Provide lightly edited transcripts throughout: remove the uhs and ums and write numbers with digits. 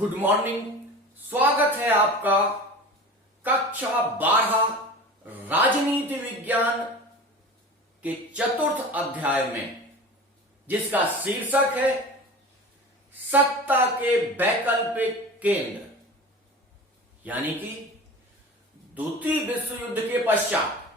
Good morning. स्वागत है आपका कक्षा 12 राजनीति विज्ञान के चतुर्थ अध्याय में, जिसका शीर्षक है सत्ता के वैकल्पिक केंद्र। यानी कि द्वितीय विश्व युद्ध के पश्चात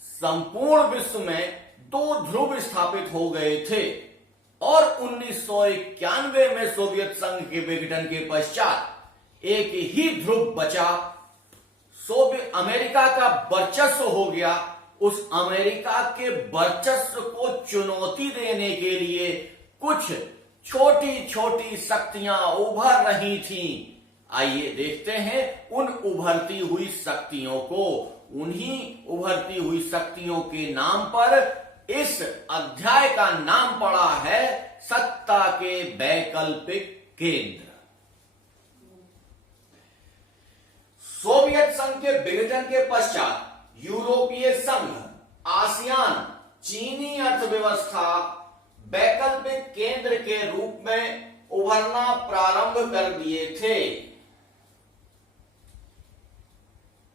संपूर्ण विश्व में दो ध्रुव स्थापित हो गए थे और 1991 में सोवियत संघ के विघटन के पश्चात एक ही ध्रुव बचा। सोवियत अमेरिका का वर्चस्व हो गया। उस अमेरिका के वर्चस्व को चुनौती देने के लिए कुछ छोटी छोटी शक्तियां उभर रही थीं। आइए देखते हैं उन उभरती हुई शक्तियों को। उन्हीं उभरती हुई शक्तियों के नाम पर इस अध्याय का नाम पड़ा है सत्ता के वैकल्पिक केंद्र। सोवियत संघ के विघटन के पश्चात यूरोपीय संघ, आसियान, चीनी अर्थव्यवस्था वैकल्पिक केंद्र के रूप में उभरना प्रारंभ कर दिए थे।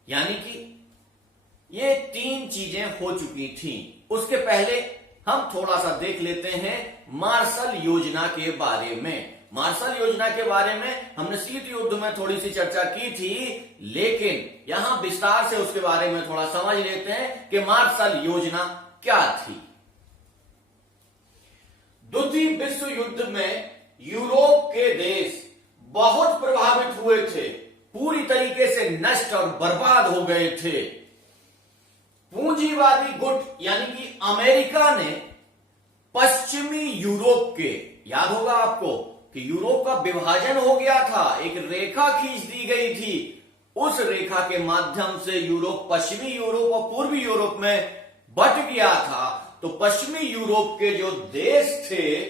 यानी कि ये तीन चीजें हो चुकी थीं। उसके पहले हम थोड़ा सा देख लेते हैं मार्शल योजना के बारे में। मार्शल योजना के बारे में हमने शीत युद्ध में थोड़ी सी चर्चा की थी, लेकिन यहां विस्तार से उसके बारे में थोड़ा समझ लेते हैं कि मार्शल योजना क्या थी। द्वितीय विश्व युद्ध में यूरोप के देश बहुत प्रभावित हुए थे, पूरी तरीके से नष्ट और बर्बाद हो गए थे। पूंजीवादी गुट यानी कि अमेरिका ने पश्चिमी यूरोप के, याद होगा आपको कि यूरोप का विभाजन हो गया था, एक रेखा खींच दी गई थी। उस रेखा के माध्यम से यूरोप पश्चिमी यूरोप और पूर्वी यूरोप में बंट गया था। तो पश्चिमी यूरोप के जो देश थे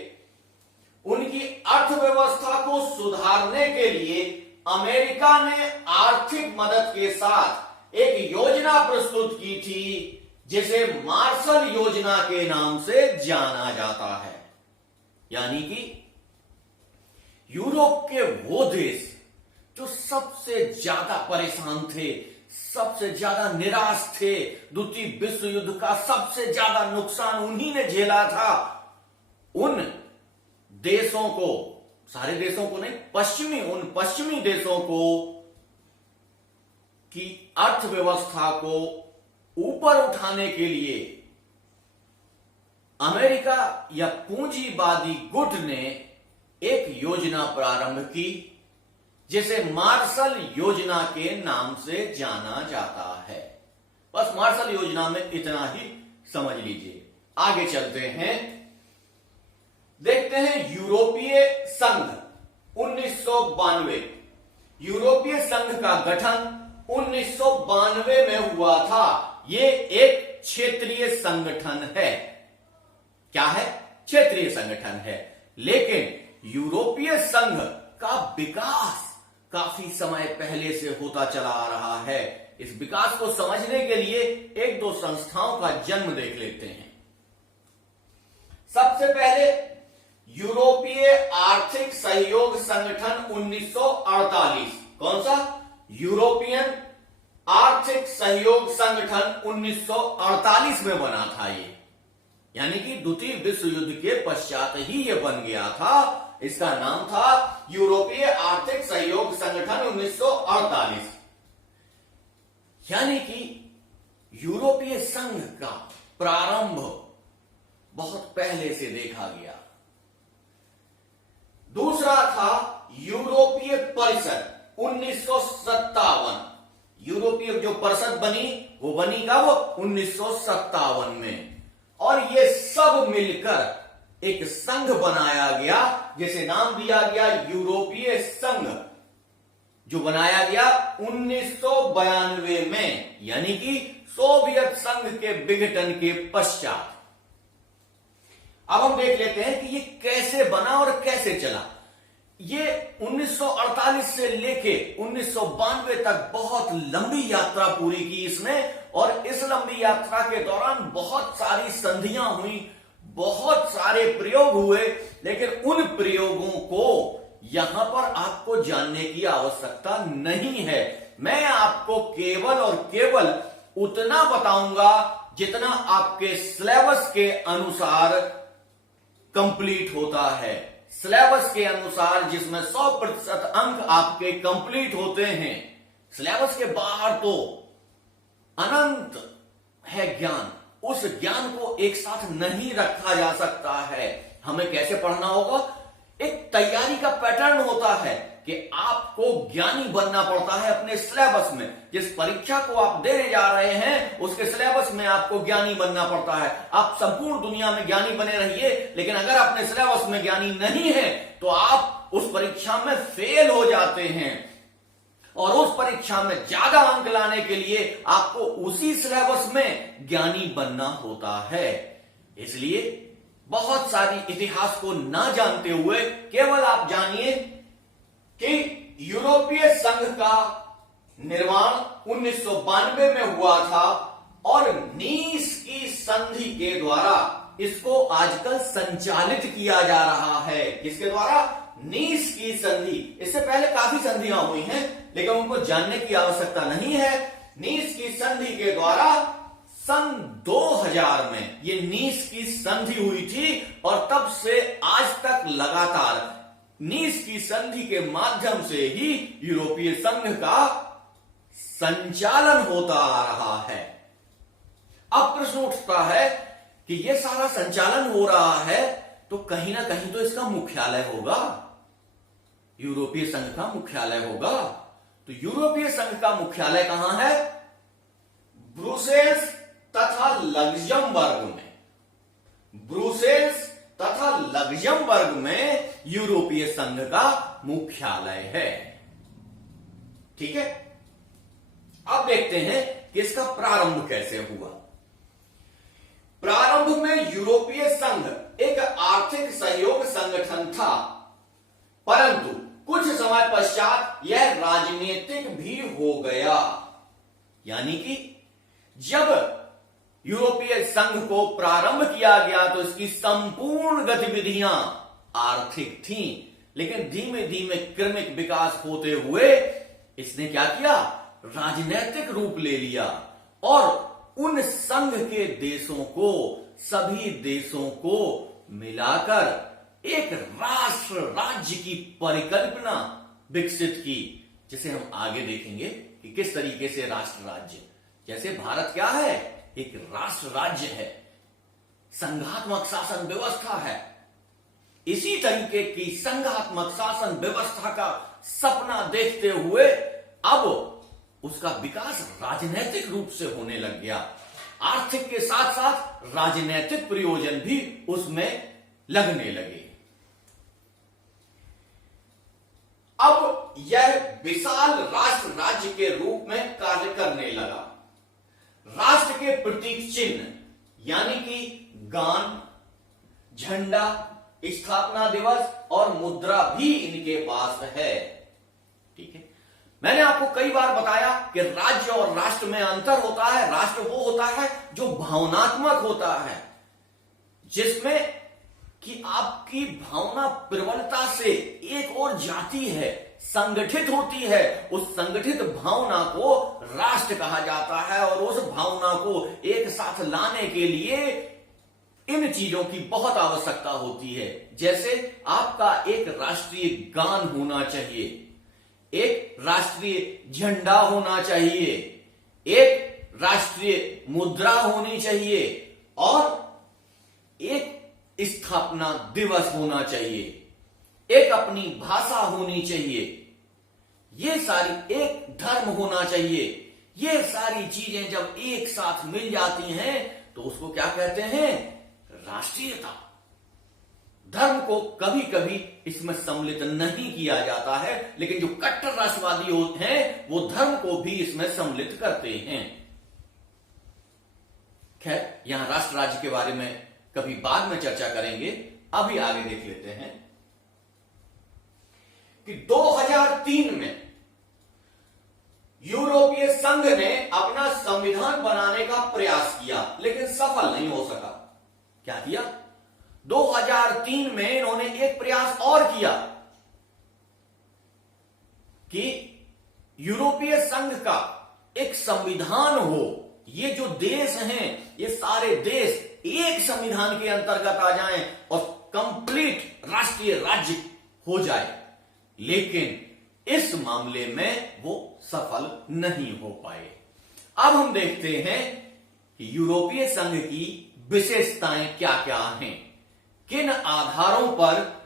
उनकी अर्थव्यवस्था को सुधारने के लिए अमेरिका ने आर्थिक मदद के साथ एक योजना प्रस्तुत की थी, जिसे मार्शल योजना के नाम से जाना जाता है। यानी कि यूरोप के वो देश जो सबसे ज्यादा परेशान थे, सबसे ज्यादा निराश थे, द्वितीय विश्व युद्ध का सबसे ज्यादा नुकसान उन्हीं ने झेला था, उन देशों को, सारे देशों को नहीं, उन पश्चिमी देशों को की अर्थव्यवस्था को ऊपर उठाने के लिए अमेरिका या पूंजीवादी गुट ने एक योजना प्रारंभ की, जिसे मार्शल योजना के नाम से जाना जाता है। बस मार्शल योजना में इतना ही समझ लीजिए। आगे चलते हैं, देखते हैं यूरोपीय संघ 1992। यूरोपीय संघ का गठन 1992 में हुआ था। ये एक क्षेत्रीय संगठन है। क्या है? क्षेत्रीय संगठन है। लेकिन यूरोपीय संघ का विकास काफी समय पहले से होता चला आ रहा है। इस विकास को समझने के लिए एक दो संस्थाओं का जन्म देख लेते हैं। सबसे पहले यूरोपीय आर्थिक सहयोग संगठन 1948। कौन सा? यूरोपियन आर्थिक सहयोग संगठन 1948 में बना था ये। यानी कि द्वितीय विश्व युद्ध के पश्चात ही ये बन गया था। इसका नाम था यूरोपीय आर्थिक सहयोग संगठन 1948। यानी कि यूरोपीय संघ का प्रारंभ बहुत पहले से देखा गया। दूसरा था यूरोपीय परिषद 1957। यूरोपीय जो परिषद बनी वो बनी कब? 1957 में। और ये सब मिलकर एक संघ बनाया गया, जिसे नाम दिया गया यूरोपीय संघ, जो बनाया गया 1992 में, यानी कि सोवियत संघ के विघटन के पश्चात। अब हम देख लेते हैं कि ये कैसे बना और कैसे चला। ये 1948 से लेके 1992 तक बहुत लंबी यात्रा पूरी की इसने, और इस लंबी यात्रा के दौरान बहुत सारी संधियां हुई, बहुत सारे प्रयोग हुए, लेकिन उन प्रयोगों को यहां पर आपको जानने की आवश्यकता नहीं है। मैं आपको केवल और केवल उतना बताऊंगा जितना आपके सिलेबस के अनुसार कंप्लीट होता है। सिलेबस के अनुसार जिसमें 100% अंक आपके कंप्लीट होते हैं। सिलेबस के बाहर तो अनंत है ज्ञान, उस ज्ञान को एक साथ नहीं रखा जा सकता है। हमें कैसे पढ़ना होगा? एक तैयारी का पैटर्न होता है कि आपको ज्ञानी बनना पड़ता है अपने सिलेबस में। जिस परीक्षा को आप देने जा रहे हैं उसके सिलेबस में आपको ज्ञानी बनना पड़ता है। आप संपूर्ण दुनिया में ज्ञानी बने रहिए, लेकिन अगर अपने सिलेबस में ज्ञानी नहीं है तो आप उस परीक्षा में फेल हो जाते हैं। और उस परीक्षा में ज्यादा अंक लाने के लिए आपको उसी सिलेबस में ज्ञानी बनना होता है। इसलिए बहुत सारी इतिहास को ना जानते हुए केवल आप जानिए कि यूरोपीय संघ का निर्माण 1992 में हुआ था और नीस की संधि के द्वारा इसको आजकल संचालित किया जा रहा है। किसके द्वारा? नीस की संधि। इससे पहले काफी संधियां हुई हैं, लेकिन उनको जानने की आवश्यकता नहीं है। नीस की संधि के द्वारा सन 2000 में ये नीस की संधि हुई थी और तब से आज तक लगातार नीस की संधि के माध्यम से ही यूरोपीय संघ का संचालन होता आ रहा है। अब प्रश्न उठता है कि यह सारा संचालन हो रहा है तो कहीं ना कहीं तो इसका मुख्यालय होगा, यूरोपीय संघ का मुख्यालय होगा। तो यूरोपीय संघ का मुख्यालय कहां है? ब्रुसेल्स तथा लग्जमबर्ग में। ब्रुसेल्स तथा लग्जमबर्ग में यूरोपीय संघ का मुख्यालय है। ठीक है, अब देखते हैं कि इसका प्रारंभ कैसे हुआ। प्रारंभ में यूरोपीय संघ एक आर्थिक सहयोग संगठन था, परंतु कुछ समय पश्चात यह राजनीतिक भी हो गया। यानी कि जब यूरोपीय संघ को प्रारंभ किया गया तो इसकी संपूर्ण गतिविधियां आर्थिक थीं, लेकिन धीमे धीमे क्रमिक विकास होते हुए इसने क्या किया? राजनीतिक रूप ले लिया और उन संघ के देशों को, सभी देशों को मिलाकर एक राष्ट्र राज्य की परिकल्पना विकसित की, जिसे हम आगे देखेंगे कि किस तरीके से राष्ट्र राज्य, जैसे भारत क्या है? एक राष्ट्र राज्य है, संघात्मक शासन व्यवस्था है। इसी तरीके की संघात्मक शासन व्यवस्था का सपना देखते हुए अब उसका विकास राजनीतिक रूप से होने लग गया। आर्थिक के साथ साथ राजनीतिक प्रयोजन भी उसमें लगने लगे। अब यह विशाल राष्ट्र राज्य के रूप में कार्य करने लगा। राष्ट्र के प्रतीक चिन्ह यानी कि गान, झंडा, स्थापना दिवस और मुद्रा भी इनके पास है। ठीक है, मैंने आपको कई बार बताया कि राज्य और राष्ट्र में अंतर होता है। राष्ट्र वो होता है जो भावनात्मक होता है, जिसमें कि आपकी भावना प्रबलता से एक और जाती है, संगठित होती है। उस संगठित भावना को राष्ट्र कहा जाता है और उस भावना को एक साथ लाने के लिए इन चीजों की बहुत आवश्यकता होती है। जैसे आपका एक राष्ट्रीय गान होना चाहिए, एक राष्ट्रीय झंडा होना चाहिए, एक राष्ट्रीय मुद्रा होनी चाहिए और एक स्थापना दिवस होना चाहिए, एक अपनी भाषा होनी चाहिए, ये सारी, एक धर्म होना चाहिए। ये सारी चीजें जब एक साथ मिल जाती हैं तो उसको क्या कहते हैं? राष्ट्रीयता। धर्म को कभी कभी इसमें सम्मिलित नहीं किया जाता है, लेकिन जो कट्टर राष्ट्रवादी होते हैं वो धर्म को भी इसमें सम्मिलित करते हैं। खैर, यहां राष्ट्र राज्य के बारे में कभी बाद में चर्चा करेंगे। अभी आगे देख लेते हैं कि 2003 में यूरोपीय संघ ने अपना संविधान बनाने का प्रयास किया, लेकिन सफल नहीं हो सका। क्या किया? 2003 में इन्होंने एक प्रयास और किया कि यूरोपीय संघ का एक संविधान हो, ये जो देश हैं ये सारे देश एक संविधान के अंतर्गत आ जाएं और कंप्लीट राष्ट्रीय राज्य हो जाए, लेकिन इस मामले में वो सफल नहीं हो पाए। अब हम देखते हैं कि यूरोपीय संघ की विशेषताएं क्या क्या हैं, किन आधारों पर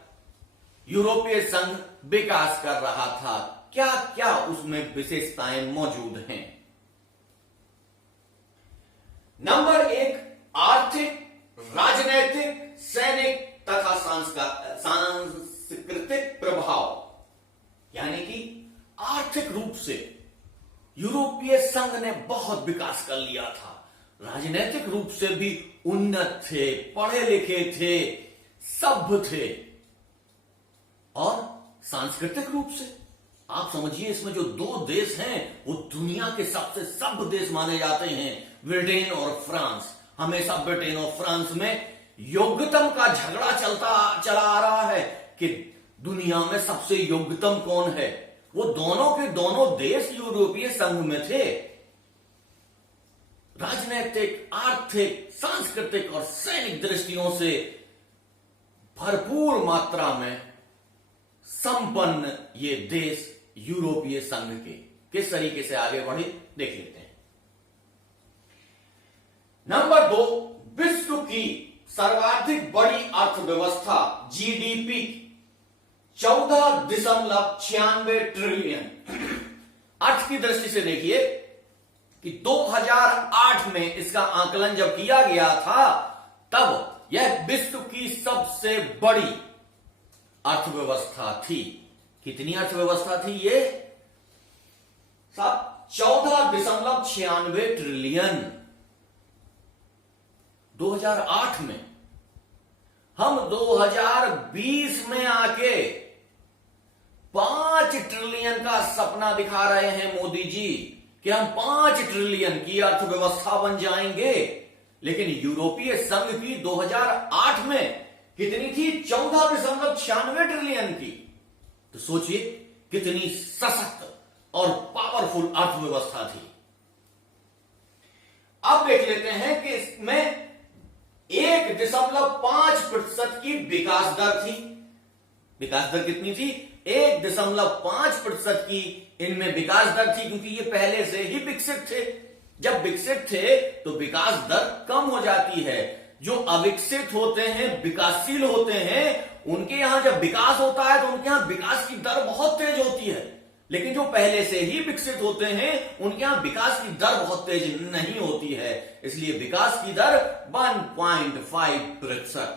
यूरोपीय संघ विकास कर रहा था, क्या क्या उसमें विशेषताएं मौजूद हैं। नंबर 1, आर्थिक, राजनैतिक, सैनिक तथा सांस्कृतिक प्रभाव। यानी कि आर्थिक रूप से यूरोपीय संघ ने बहुत विकास कर लिया था, राजनीतिक रूप से भी उन्नत थे, पढ़े लिखे थे, सभ्य थे, और सांस्कृतिक रूप से आप समझिए इसमें जो दो देश हैं वो दुनिया के सबसे सभ्य देश माने जाते हैं, ब्रिटेन और फ्रांस। हमेशा ब्रिटेन और फ्रांस में योग्यतम का झगड़ा चला आ रहा है कि दुनिया में सबसे योग्यतम कौन है। वो दोनों के दोनों देश यूरोपीय संघ में थे। राजनीतिक, आर्थिक, सांस्कृतिक और सैनिक दृष्टियों से भरपूर मात्रा में संपन्न ये देश यूरोपीय संघ के किस तरीके से आगे बढ़े देख लेते हैं। नंबर 2, विश्व की सर्वाधिक बड़ी अर्थव्यवस्था जीडीपी 14.96 ट्रिलियन। अर्थ की दृष्टि से देखिए कि 2008 में इसका आकलन जब किया गया था तब यह विश्व की सबसे बड़ी अर्थव्यवस्था थी। कितनी अर्थव्यवस्था थी ये? 14.96 ट्रिलियन 2008 में। हम 2020 में आके 5 ट्रिलियन का सपना दिखा रहे हैं मोदी जी कि हम 5 ट्रिलियन की अर्थव्यवस्था बन जाएंगे, लेकिन यूरोपीय संघ की 2008 में कितनी थी? 14.96 ट्रिलियन की। तो सोचिए कितनी सशक्त और पावरफुल अर्थव्यवस्था थी। अब देख लेते हैं कि इसमें 1.5% की विकास दर थी। विकास दर कितनी थी? 1.5% की इनमें विकास दर थी, क्योंकि ये पहले से ही विकसित थे। जब विकसित थे तो विकास दर कम हो जाती है। जो अविकसित होते हैं, विकासशील होते हैं, उनके यहां जब विकास होता है तो उनके यहां विकास की दर बहुत तेज होती है। लेकिन जो पहले से ही विकसित होते हैं उनके यहां विकास की दर बहुत तेज नहीं होती है। इसलिए विकास की दर 1.5%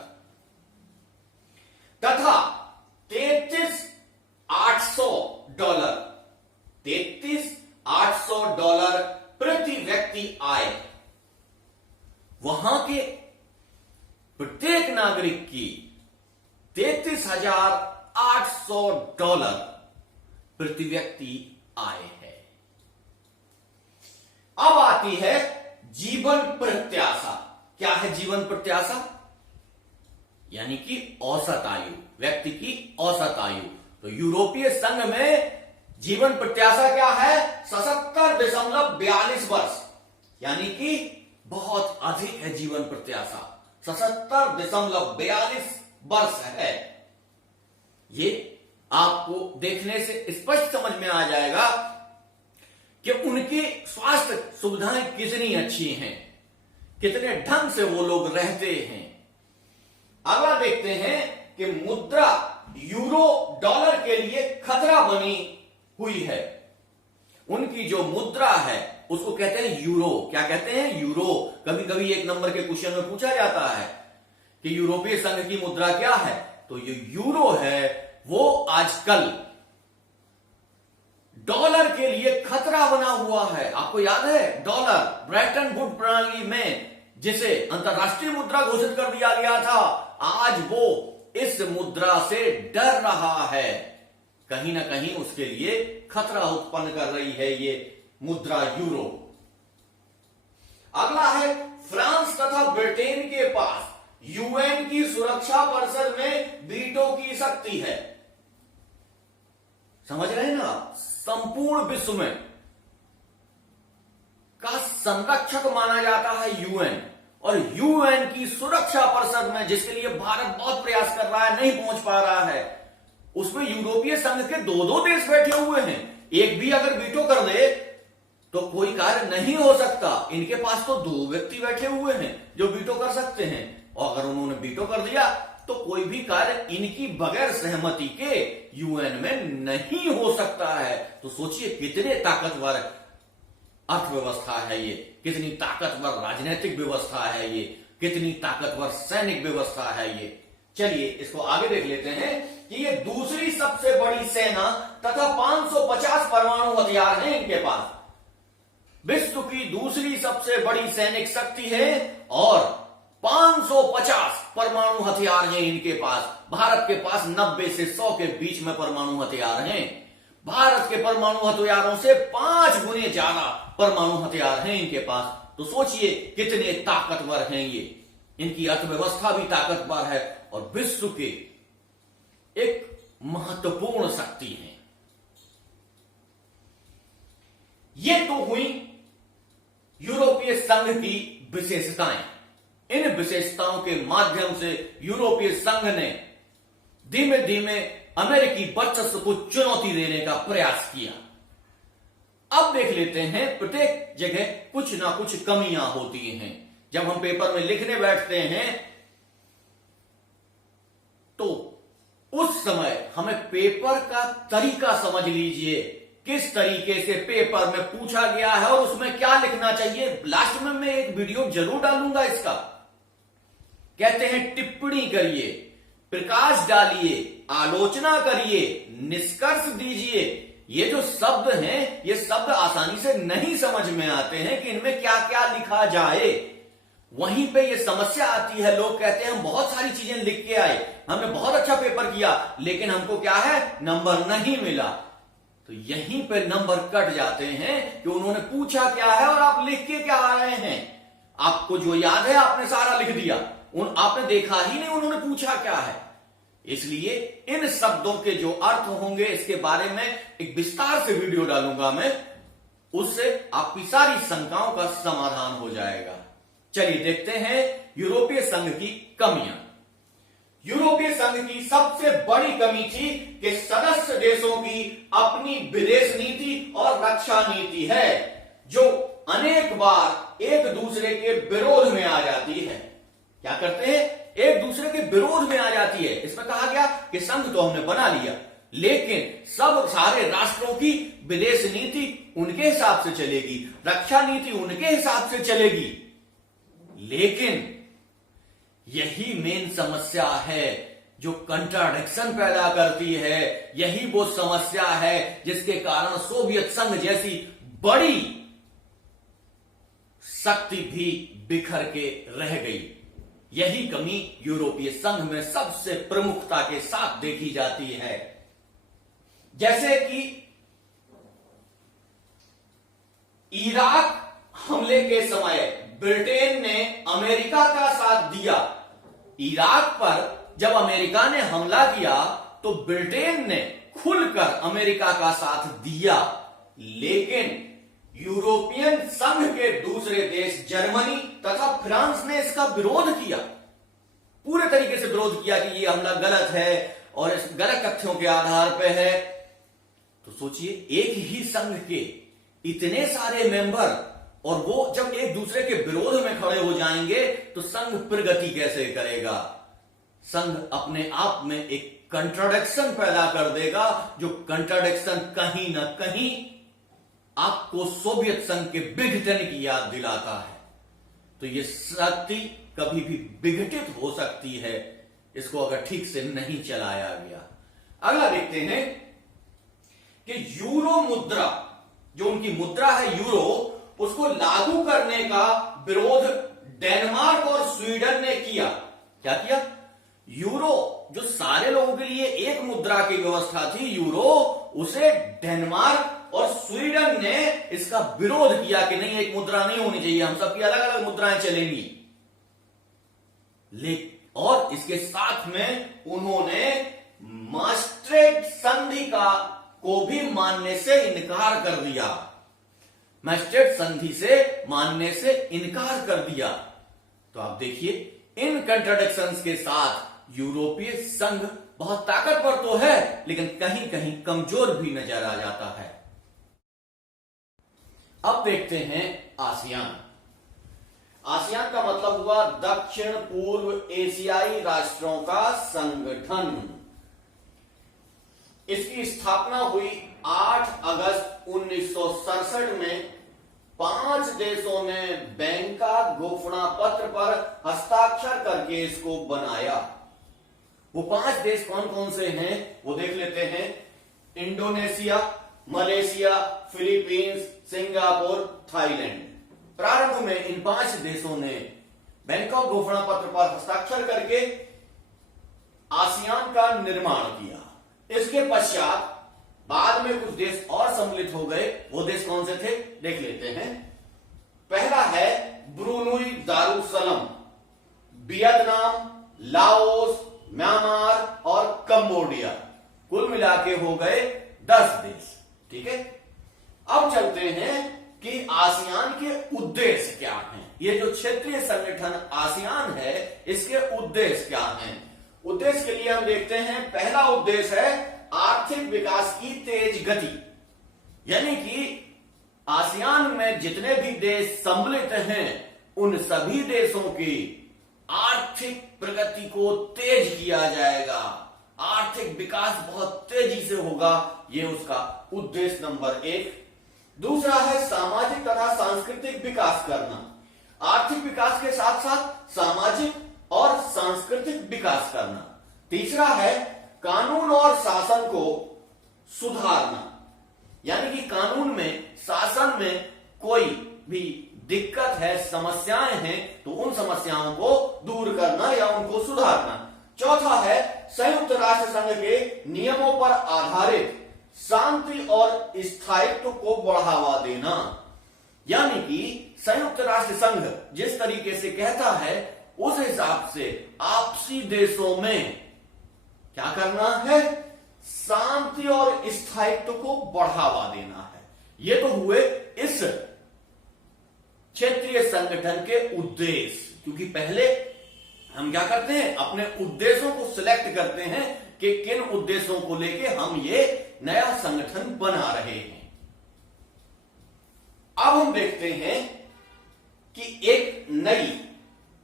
तथा $33,800 प्रति व्यक्ति आय। वहां के प्रत्येक नागरिक की $33,800 प्रति व्यक्ति आय है। अब आती है जीवन प्रत्याशा। क्या है जीवन प्रत्याशा? यानी कि औसत आयु, व्यक्ति की औसत आयु। तो यूरोपीय संघ में जीवन प्रत्याशा क्या है? 77.42 वर्ष, यानी कि बहुत अधिक है जीवन प्रत्याशा। 77.42 वर्ष है। ये आपको देखने से स्पष्ट समझ में आ जाएगा कि उनकी स्वास्थ्य सुविधाएं कितनी अच्छी हैं, कितने ढंग से वो लोग रहते हैं। अगला देखते हैं कि मुद्रा यूरो डॉलर के लिए खतरा बनी हुई है। उनकी जो मुद्रा है उसको कहते हैं यूरो। क्या कहते हैं? यूरो। कभी कभी 1 नंबर के क्वेश्चन में पूछा जाता है कि यूरोपीय संघ की मुद्रा क्या है, तो ये यूरो है। वो आजकल डॉलर के लिए खतरा बना हुआ है। आपको याद है डॉलर ब्रेटन वुड्स प्रणाली में जिसे अंतरराष्ट्रीय मुद्रा घोषित कर दिया गया था, आज वो इस मुद्रा से डर रहा है। कहीं ना कहीं उसके लिए खतरा उत्पन्न कर रही है ये मुद्रा यूरो। अगला है फ्रांस तथा ब्रिटेन के पास यूएन की सुरक्षा परिषद में वीटो की शक्ति है। समझ रहे हैं ना, संपूर्ण विश्व में का संरक्षक माना जाता है यूएन। और यूएन की सुरक्षा परिषद में, जिसके लिए भारत बहुत प्रयास कर रहा है, नहीं पहुंच पा रहा है, उसमें यूरोपीय संघ के 2-2 देश बैठे हुए हैं। एक भी अगर वीटो कर दे तो कोई कार्य नहीं हो सकता। इनके पास तो 2 व्यक्ति बैठे हुए हैं जो वीटो कर सकते हैं, और अगर उन्होंने वीटो कर दिया तो कोई भी कार्य इनकी बगैर सहमति के यूएन में नहीं हो सकता है। तो सोचिए कितने ताकतवर अर्थव्यवस्था है ये, कितनी ताकतवर राजनीतिक व्यवस्था है ये, कितनी ताकतवर सैनिक व्यवस्था है ये। चलिए इसको आगे देख लेते हैं कि ये दूसरी सबसे बड़ी सेना तथा 550 परमाणु हथियार हैं इनके पास। विश्व की दूसरी सबसे बड़ी सैनिक शक्ति है और 550 परमाणु हथियार हैं इनके पास। भारत के पास 90 से 100 के बीच में परमाणु हथियार हैं। भारत के परमाणु हथियारों से 5 गुने ज्यादा परमाणु हथियार हैं इनके पास। तो सोचिए कितने ताकतवर हैं ये। इनकी अर्थव्यवस्था भी ताकतवर है और विश्व के एक महत्वपूर्ण शक्ति है। ये तो हुई यूरोपीय संघ की विशेषताएं। इन विशेषताओं के माध्यम से यूरोपीय संघ ने धीमे धीमे अमेरिकी वर्चस्व को चुनौती देने का प्रयास किया। अब देख लेते हैं, प्रत्येक जगह कुछ ना कुछ कमियां होती हैं। जब हम पेपर में लिखने बैठते हैं तो उस समय हमें पेपर का तरीका समझ लीजिए, किस तरीके से पेपर में पूछा गया है और उसमें क्या लिखना चाहिए। लास्ट में मैं एक वीडियो जरूर डालूंगा इसका। कहते हैं टिप्पणी करिए, प्रकाश डालिए, आलोचना करिए, निष्कर्ष दीजिए। ये जो शब्द हैं, ये शब्द आसानी से नहीं समझ में आते हैं कि इनमें क्या क्या लिखा जाए। वहीं पे ये समस्या आती है। लोग कहते हैं हम बहुत सारी चीजें लिख के आए, हमने बहुत अच्छा पेपर किया, लेकिन हमको क्या है, नंबर नहीं मिला। तो यहीं पे नंबर कट जाते हैं कि उन्होंने पूछा क्या है और आप लिख के क्या आ रहे हैं। आपको जो याद है आपने सारा लिख दिया, आपने देखा ही नहीं उन्होंने पूछा क्या है। इसलिए इन शब्दों के जो अर्थ होंगे इसके बारे में एक विस्तार से वीडियो डालूंगा मैं, उससे आपकी सारी शंकाओं का समाधान हो जाएगा। चलिए देखते हैं यूरोपीय संघ की कमियां। यूरोपीय संघ की सबसे बड़ी कमी थी कि सदस्य देशों की अपनी विदेश नीति और रक्षा नीति है, जो अनेक बार एक दूसरे के विरोध में आ जाती है। क्या करते हैं, एक दूसरे के विरोध में आ जाती है। इसमें कहा गया कि संघ तो हमने बना लिया, लेकिन सब सारे राष्ट्रों की विदेश नीति उनके हिसाब से चलेगी, रक्षा नीति उनके हिसाब से चलेगी। लेकिन यही मेन समस्या है जो कंट्राडिक्शन पैदा करती है। यही वो समस्या है जिसके कारण सोवियत संघ जैसी बड़ी शक्ति भी बिखर के रह गई। यही कमी यूरोपीय संघ में सबसे प्रमुखता के साथ देखी जाती है। जैसे कि इराक हमले के समय ब्रिटेन ने अमेरिका का साथ दिया। इराक पर जब अमेरिका ने हमला किया तो ब्रिटेन ने खुलकर अमेरिका का साथ दिया, लेकिन यूरोपियन संघ के दूसरे देश जर्मनी तथा फ्रांस ने इसका विरोध किया, पूरे तरीके से विरोध किया कि यह हमला गलत है और इस गलत तथ्यों के आधार पर है। तो सोचिए, एक ही संघ के इतने सारे मेंबर और वो जब एक दूसरे के विरोध में खड़े हो जाएंगे तो संघ प्रगति कैसे करेगा। संघ अपने आप में एक कंट्राडिक्शन पैदा कर देगा, जो कंट्राडिक्शन कहीं ना कहीं आपको सोवियत संघ के विघटन की याद दिलाता है। तो यह शक्ति कभी भी विघटित हो सकती है, इसको अगर ठीक से नहीं चलाया गया। अगला देखते हैं कि यूरो मुद्रा, जो उनकी मुद्रा है यूरो, उसको लागू करने का विरोध डेनमार्क और स्वीडन ने किया। क्या किया, यूरो जो सारे लोगों के लिए एक मुद्रा की व्यवस्था थी यूरो, उसे डेनमार्क और स्वीडन ने इसका विरोध किया कि नहीं, एक मुद्रा नहीं होनी चाहिए, हम सबकी अलग अलग मुद्राएं चलेंगी। और इसके साथ में उन्होंने मास्ट्रेट संधि का को भी मानने से इनकार कर दिया, मैस्ट्रेट संधि से मानने से इनकार कर दिया। तो आप देखिए, इन कंट्राडिक्शंस के साथ यूरोपीय संघ बहुत ताकतवर तो है, लेकिन कहीं कहीं कमजोर भी नजर आ जाता है। अब देखते हैं आसियान। आसियान का मतलब हुआ दक्षिण पूर्व एशियाई राष्ट्रों का संगठन। इसकी स्थापना हुई 8 अगस्त 1967 में। 5 देशों ने बैंकॉक घोषणा पत्र पर हस्ताक्षर करके इसको बनाया। वो 5 देश कौन कौन से हैं वो देख लेते हैं। Indonesia, Malaysia, Philippines, Singapore, Thailand. प्रारंभ में इन 5 देशों ने बैंकॉक घोषणा पत्र पर हस्ताक्षर करके आसियान का निर्माण किया। इसके पश्चात बाद में कुछ देश और सम्मिलित हो गए। वो देश कौन से थे देख लेते हैं। पहला है Brunei Darussalam, Vietnam, Laos, Myanmar और कंबोडिया। कुल मिला के हो गए 10 देश। ठीक है, अब चलते हैं कि आसियान के उद्देश्य क्या हैं। ये जो क्षेत्रीय संगठन आसियान है, इसके उद्देश्य क्या हैं। उद्देश्य के लिए हम देखते हैं, पहला उद्देश्य है आर्थिक विकास की तेज गति। यानी कि आसियान में जितने भी देश सम्मिलित हैं, उन सभी देशों की आर्थिक प्रगति को तेज किया जाएगा। आर्थिक विकास बहुत तेजी से होगा, ये उसका उद्देश्य नंबर 1। दूसरा है सामाजिक तथा सांस्कृतिक विकास करना। आर्थिक विकास के साथ साथ सामाजिक और सांस्कृतिक विकास करना। तीसरा है कानून और शासन को सुधारना। यानी कि कानून में, शासन में कोई भी दिक्कत है, समस्याएं हैं, तो उन समस्याओं को दूर करना या उनको सुधारना। चौथा है संयुक्त राष्ट्र संघ के नियमों पर आधारित शांति और स्थायित्व को बढ़ावा देना। यानी कि संयुक्त राष्ट्र संघ जिस तरीके से कहता है, उस हिसाब से आपसी देशों में क्या करना है, शांति और स्थायित्व को बढ़ावा देना है। ये तो हुए इस क्षेत्रीय संगठन के उद्देश्य। क्योंकि पहले हम क्या करते हैं, अपने उद्देश्यों को सिलेक्ट करते हैं कि किन उद्देश्यों को लेके हम ये नया संगठन बना रहे हैं। अब हम देखते हैं कि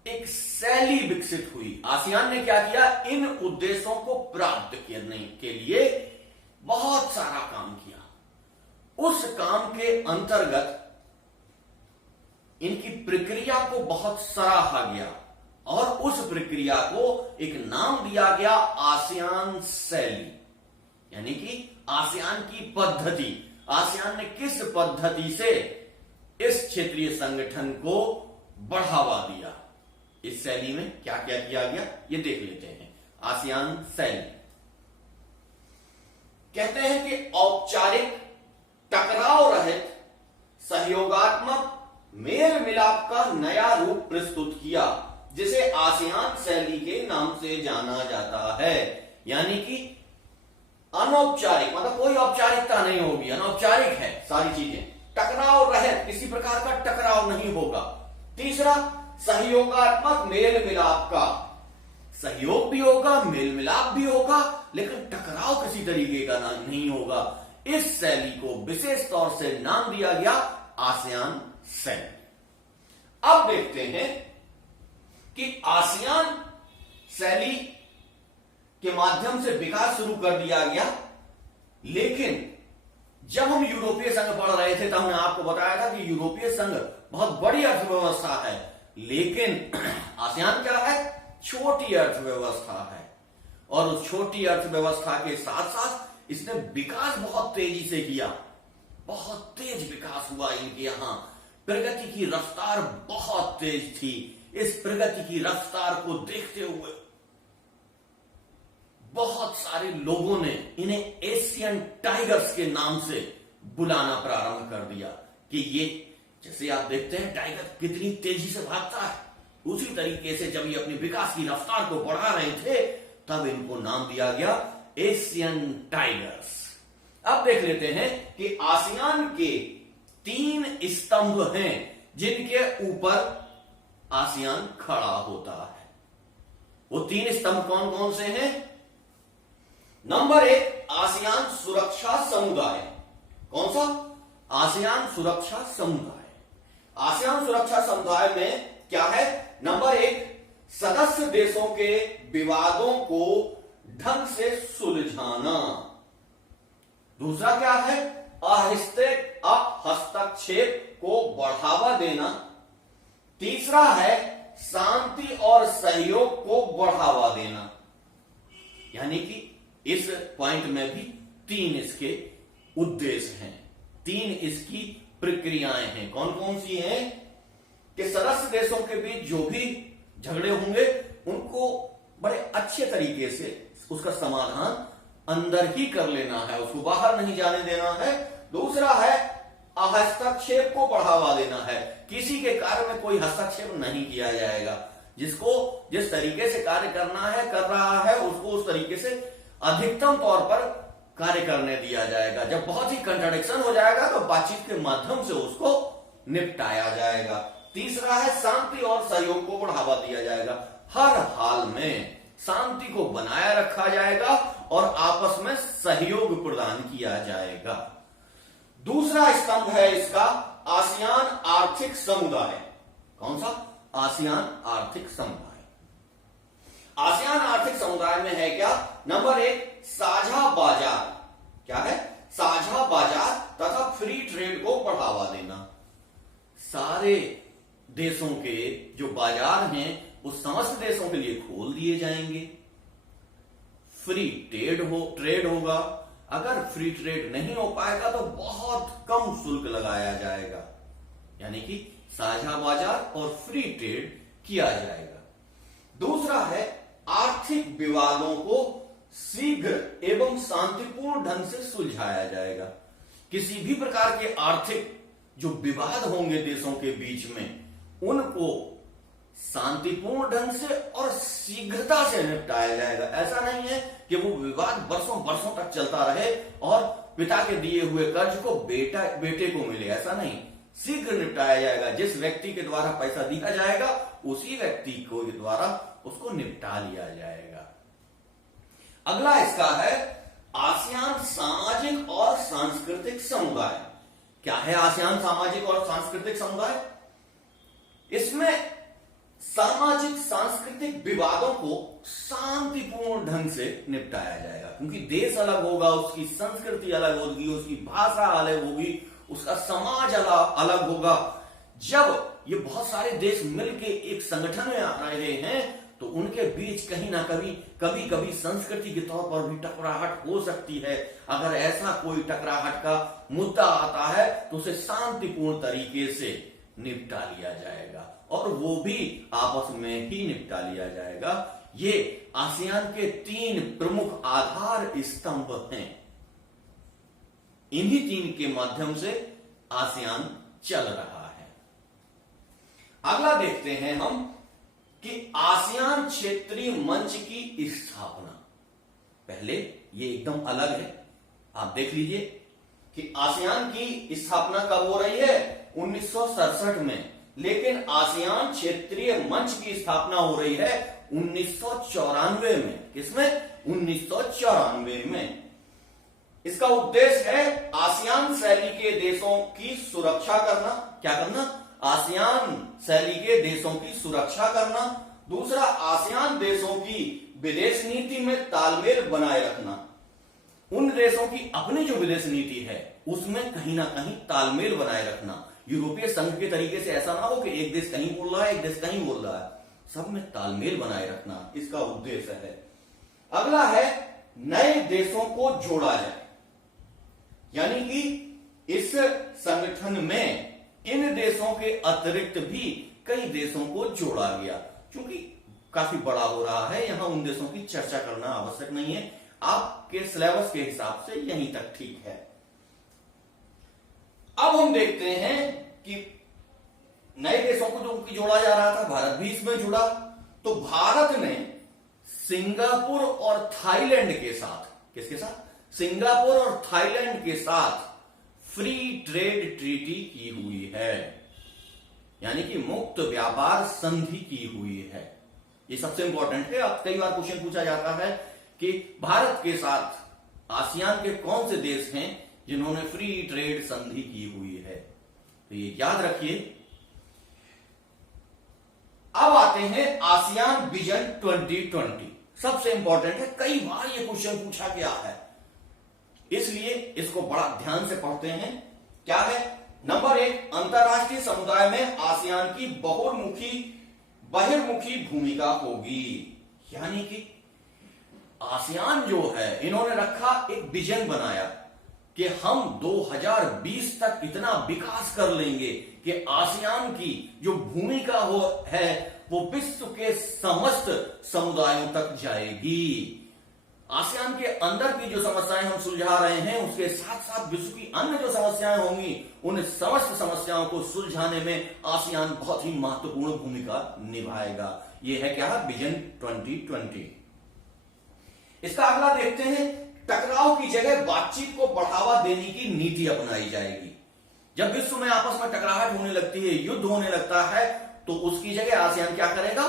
एक शैली विकसित हुई। आसियान ने क्या किया, इन उद्देश्यों को प्राप्त करने के लिए बहुत सारा काम किया। उस काम के अंतर्गत इनकी प्रक्रिया को बहुत सराहा गया और उस प्रक्रिया को एक नाम दिया गया आसियान शैली। यानी कि आसियान की पद्धति। आसियान ने किस पद्धति से इस क्षेत्रीय संगठन को बढ़ावा दिया, इस शैली में क्या क्या किया गया, ये देख लेते हैं। आसियान शैली कहते हैं कि औपचारिक, टकराव रहित, सहयोगात्मक मेल मिलाप का नया रूप प्रस्तुत किया, जिसे आसियान शैली के नाम से जाना जाता है। यानी कि अनौपचारिक, मतलब कोई औपचारिकता नहीं होगी, अनौपचारिक है सारी चीजें। टकराव रहित, किसी प्रकार का टकराव नहीं होगा। तीसरा, सहयोगात्मक मेल मिलाप का, सहयोग भी होगा, मेल मिलाप भी होगा, लेकिन टकराव किसी तरीके का नहीं होगा। इस शैली को विशेष तौर से नाम दिया गया आसियान शैली। अब देखते हैं कि आसियान शैली के माध्यम से विकास शुरू कर दिया गया, लेकिन जब हम यूरोपीय संघ पढ़ रहे थे तब हमने आपको बताया था कि यूरोपीय संघ बहुत बड़ी अर्थव्यवस्था है, लेकिन आसियान क्या है, छोटी अर्थव्यवस्था है। और उस छोटी अर्थव्यवस्था के साथ साथ इसने विकास बहुत तेजी से किया, बहुत तेज विकास हुआ इनके यहां। प्रगति की रफ्तार बहुत तेज थी। इस प्रगति की रफ्तार को देखते हुए बहुत सारे लोगों ने इन्हें एशियन टाइगर्स के नाम से बुलाना प्रारंभ कर दिया कि ये, जैसे आप देखते हैं टाइगर कितनी तेजी से भागता है, उसी तरीके से जब ये अपनी विकास की रफ्तार को बढ़ा रहे थे तब इनको नाम दिया गया एशियन टाइगर्स। अब देख लेते हैं कि आसियान के 3 स्तंभ हैं जिनके ऊपर आसियान खड़ा होता है। वो 3 स्तंभ कौन कौन से हैं? नंबर 1, आसियान सुरक्षा समुदाय। कौन सा? आसियान सुरक्षा समुदाय। आसियान सुरक्षा समुदाय में क्या है? नंबर 1, सदस्य देशों के विवादों को ढंग से सुलझाना। दूसरा क्या है? हस्तक्षेप को बढ़ावा देना। तीसरा है शांति और सहयोग को बढ़ावा देना। यानी कि इस पॉइंट में भी 3 इसके उद्देश्य हैं, 3 इसकी प्रक्रियाएं हैं। कौन कौन सी हैं? कि सदस्य देशों के बीच जो भी झगड़े होंगे उनको बड़े अच्छे तरीके से उसका समाधान अंदर ही कर लेना है, उसको बाहर नहीं जाने देना है। दूसरा है हस्तक्षेप को बढ़ावा देना है, किसी के कार्य में कोई हस्तक्षेप नहीं किया जाएगा। जिसको जिस तरीके से कार्य करना है कर रहा है, उसको उस तरीके से अधिकतम तौर पर कार्य करने दिया जाएगा। जब बहुत ही कंट्राडिक्शन हो जाएगा तो बातचीत के माध्यम से उसको निपटाया जाएगा। तीसरा है शांति और सहयोग को बढ़ावा दिया जाएगा। हर हाल में शांति को बनाए रखा जाएगा और आपस में सहयोग प्रदान किया जाएगा। दूसरा स्तंभ है इसका आसियान आर्थिक समुदाय। कौन सा? आसियान आर्थिक समुदाय। आसियान आर्थिक समुदाय में है क्या? नंबर 1, साझा बाजार। क्या है? साझा बाजार तथा फ्री ट्रेड को बढ़ावा देना। सारे देशों के जो बाजार हैं वो समस्त देशों के लिए खोल दिए जाएंगे। फ्री ट्रेड होगा। अगर फ्री ट्रेड नहीं हो पाएगा तो बहुत कम शुल्क लगाया जाएगा। यानी कि साझा बाजार और फ्री ट्रेड किया जाएगा। दूसरा है आर्थिक विवादों को शीघ्र एवं शांतिपूर्ण ढंग से सुलझाया जाएगा। किसी भी प्रकार के आर्थिक जो विवाद होंगे देशों के बीच में उनको शांतिपूर्ण ढंग से और शीघ्रता से निपटाया जाएगा। ऐसा नहीं है कि वो विवाद वर्षों वर्षों तक चलता रहे और पिता के दिए हुए कर्ज को बेटे को मिले, ऐसा नहीं। शीघ्र निपटाया जाएगा। जिस व्यक्ति के द्वारा पैसा दिया जाएगा उसी व्यक्ति को द्वारा उसको निपटा लिया जाएगा। अगला इसका है आसियान सामाजिक और सांस्कृतिक समुदाय। क्या है आसियान सामाजिक और सांस्कृतिक समुदाय? इसमें सामाजिक सांस्कृतिक विवादों को शांतिपूर्ण ढंग से निपटाया जाएगा, क्योंकि देश अलग होगा, उसकी संस्कृति अलग होगी, उसकी भाषा अलग होगी, उसका समाज अलग होगा। जब ये बहुत सारे देश मिलके एक संगठन में आ रहे हैं तो उनके बीच कहीं ना कभी कभी संस्कृति के तौर पर भी टकराहट हो सकती है। अगर ऐसा कोई टकराहट का मुद्दा आता है तो उसे शांतिपूर्ण तरीके से निपटा लिया जाएगा और वो भी आपस में ही निपटा लिया जाएगा। ये आसियान के 3 प्रमुख आधार स्तंभ हैं। इन्हीं 3 के माध्यम से आसियान चल रहा है। अगला देखते हैं हम कि आसियान क्षेत्रीय मंच की स्थापना। पहले ये एकदम अलग है, आप देख लीजिए कि आसियान की स्थापना कब हो रही है? 1967 में। लेकिन आसियान क्षेत्रीय मंच की स्थापना हो रही है 1994 में। किसमें? 1994 में। इसका उद्देश्य है आसियान शैली के देशों की सुरक्षा करना। क्या करना? आसियान शैली के देशों की सुरक्षा करना। दूसरा, आसियान देशों की विदेश नीति में तालमेल बनाए रखना। उन देशों की अपनी जो विदेश नीति है उसमें कहीं ना कहीं तालमेल बनाए रखना। यूरोपीय संघ के तरीके से ऐसा ना हो कि एक देश कहीं बोल रहा है, एक देश कहीं बोल रहा है, सब में तालमेल बनाए रखना इसका उद्देश्य है। अगला है नए देशों को जोड़ा जाए, यानी कि इस संगठन में इन देशों के अतिरिक्त भी कई देशों को जोड़ा गया। क्योंकि काफी बड़ा हो रहा है, यहां उन देशों की चर्चा करना आवश्यक नहीं है। आपके सिलेबस के हिसाब से यहीं तक ठीक है। अब हम देखते हैं कि नए देशों को जो जोड़ा जा रहा था, भारत भी इसमें जुड़ा। तो भारत ने सिंगापुर और थाईलैंड के साथ, किसके साथ? सिंगापुर और थाईलैंड के साथ फ्री ट्रेड ट्रीटी की हुई है, यानी कि मुक्त व्यापार संधि की हुई है। ये सबसे इंपॉर्टेंट है। अब कई बार क्वेश्चन पूछा जाता है कि भारत के साथ आसियान के कौन से देश हैं जिन्होंने फ्री ट्रेड संधि की हुई है, तो ये याद रखिए। अब आते हैं आसियान विजन 2020। सबसे इंपॉर्टेंट है, कई बार ये क्वेश्चन पूछा गया है, इसलिए इसको बड़ा ध्यान से पढ़ते हैं। क्या है? नंबर 1, अंतरराष्ट्रीय समुदाय में आसियान की बहिर्मुखी भूमिका होगी। यानी कि आसियान जो है, इन्होंने रखा एक विजन बनाया कि हम 2020 तक इतना विकास कर लेंगे कि आसियान की जो भूमिका है वो विश्व के समस्त समुदायों तक जाएगी। आसियान के अंदर की जो समस्याएं हम सुलझा रहे हैं, उसके साथ साथ विश्व की अन्य जो समस्याएं होंगी, उन समस्त समस्याओं को सुलझाने में आसियान बहुत ही महत्वपूर्ण भूमिका निभाएगा। यह है क्या? विजन 2020। इसका अगला देखते हैं, टकराव की जगह बातचीत को बढ़ावा देने की नीति अपनाई जाएगी। जब विश्व में आपस में टकराहट होने लगती है, युद्ध होने लगता है, तो उसकी जगह आसियान क्या करेगा?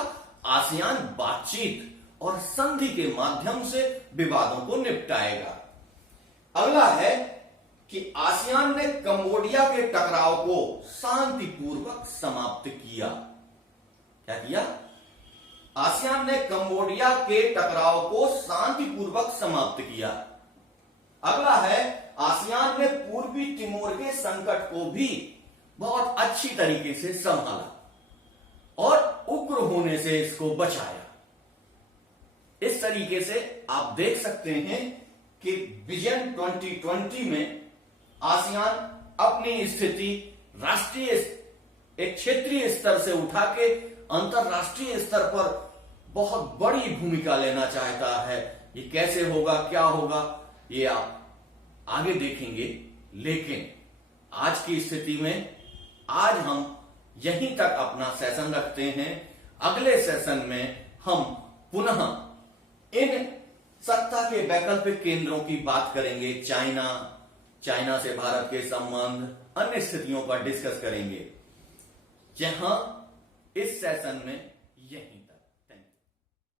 आसियान बातचीत और संधि के माध्यम से विवादों को निपटाएगा। अगला है कि आसियान ने कंबोडिया के टकराव को शांतिपूर्वक समाप्त किया। क्या किया? आसियान ने कंबोडिया के टकराव को शांतिपूर्वक समाप्त किया। अगला है, आसियान ने पूर्वी तिमोर के संकट को भी बहुत अच्छी तरीके से संभाला और उग्र होने से इसको बचाया। इस तरीके से आप देख सकते हैं कि विजन 2020 में आसियान अपनी स्थिति राष्ट्रीय एक क्षेत्रीय स्तर से उठा के अंतरराष्ट्रीय स्तर पर बहुत बड़ी भूमिका लेना चाहता है। ये कैसे होगा, क्या होगा, ये आप आगे देखेंगे। लेकिन आज की स्थिति में आज हम यहीं तक अपना सेशन रखते हैं। अगले सेशन में हम पुनः इन सत्ता के वैकल्पिक केंद्रों की बात करेंगे। चाइना से भारत के संबंध, अन्य स्थितियों पर डिस्कस करेंगे। जहां इस सेशन में